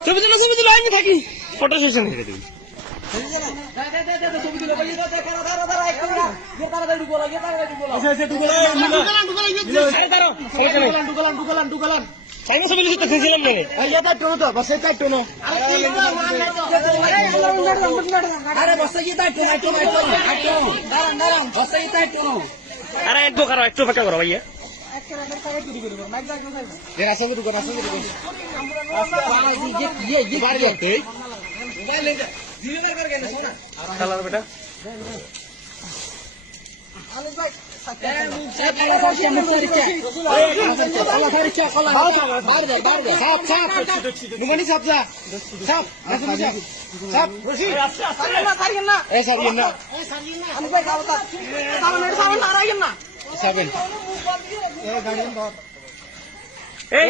ছবি তুলো আমি থাকি ফটো সেশন থেকে দিবি আরে একটু করো একটু ফাঁকা করো ভাইয়া বেটা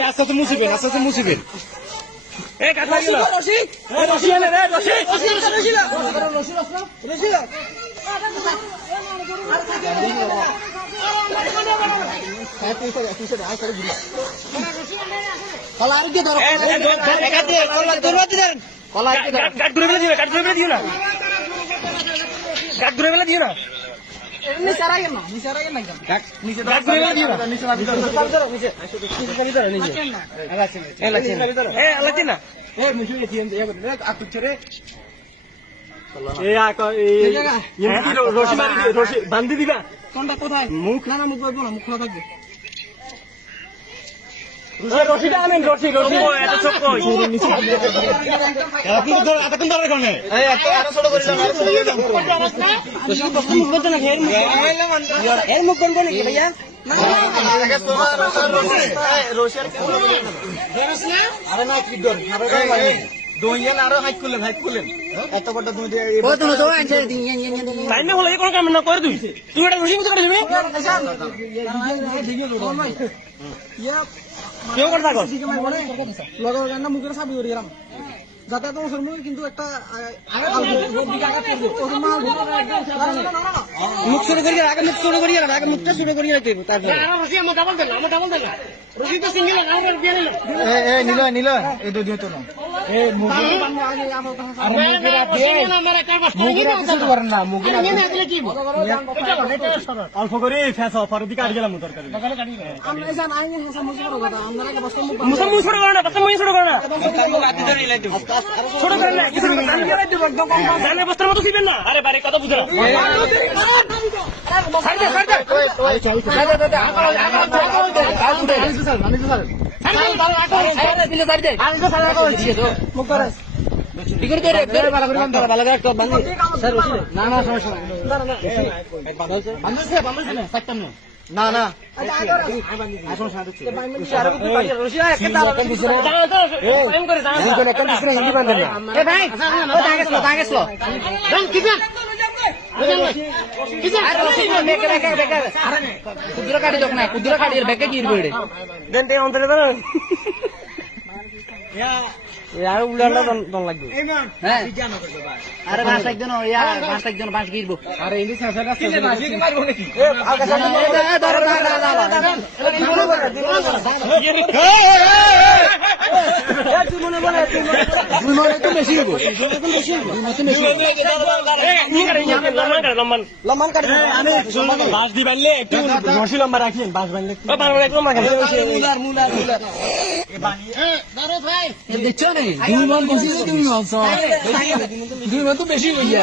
আস্তে আস্তে মুসিবেন এই কাটা গেল রশি এনে রে রশি বান্ধি দিবা কোনটা কোথায় মুখ না মুখ বলবো না মুখ খোলা থাকবে রশিটা আনেন রশি এত ছোট কই আপনি তো এতক্ষণ ধরে কোনে এই এত ছোট করে রশি বস্তু মুখ বলতে না এর মুখ কোন কোন কি ভাইয়া আরে না কি দর দইয়েন আরো হাইট করলেন এত বড় দই দিয়ে ও তুমি তো আনছে টাইম না হলো এই কোন কাম না করে তুই এটা রশি মতো করে দিবি কেউ করে থাকো লগর গান্না মুখের সাবি করে দিলাম যাতে তোমার শর্মা কিন্তু একটা মুখ শুরু করি আগে মুখ শুরু করি আগে মুখটা শুরু করি তারপরে রশি তো সিঙ্গেল আমার দিয়ে নিল এই দুই তো না এই মুখে অল্প করে ফেস অফার দিকে কাটি গেলাম তরকারি বস্তার মতো ছিলেন না আরে বাড়ি কথা বুঝলাম না না কুদুরা কাটি যাক না কুদুরা কাটি বেকে কি বলে দেন তে অন্তরে দাও यार उलाला दन লাগবে হ্যাঁ আরে বাস একজন বাস গিরবো আরে ইংলিশ ভাষা না বাস কি মারবো নাকি এ আকাশ তুই মনে বলে তো বেশি হবো লম্বান কাটে আমি বাস দি বানলে একটু রশি লম্বা রাখেন বাস বানলে মুলার এ বানিয়ে দাঁড়ো ভাই দেখছো না দুই মান বেশি তুমি মানছো দুই মান তো বেশি হইয়া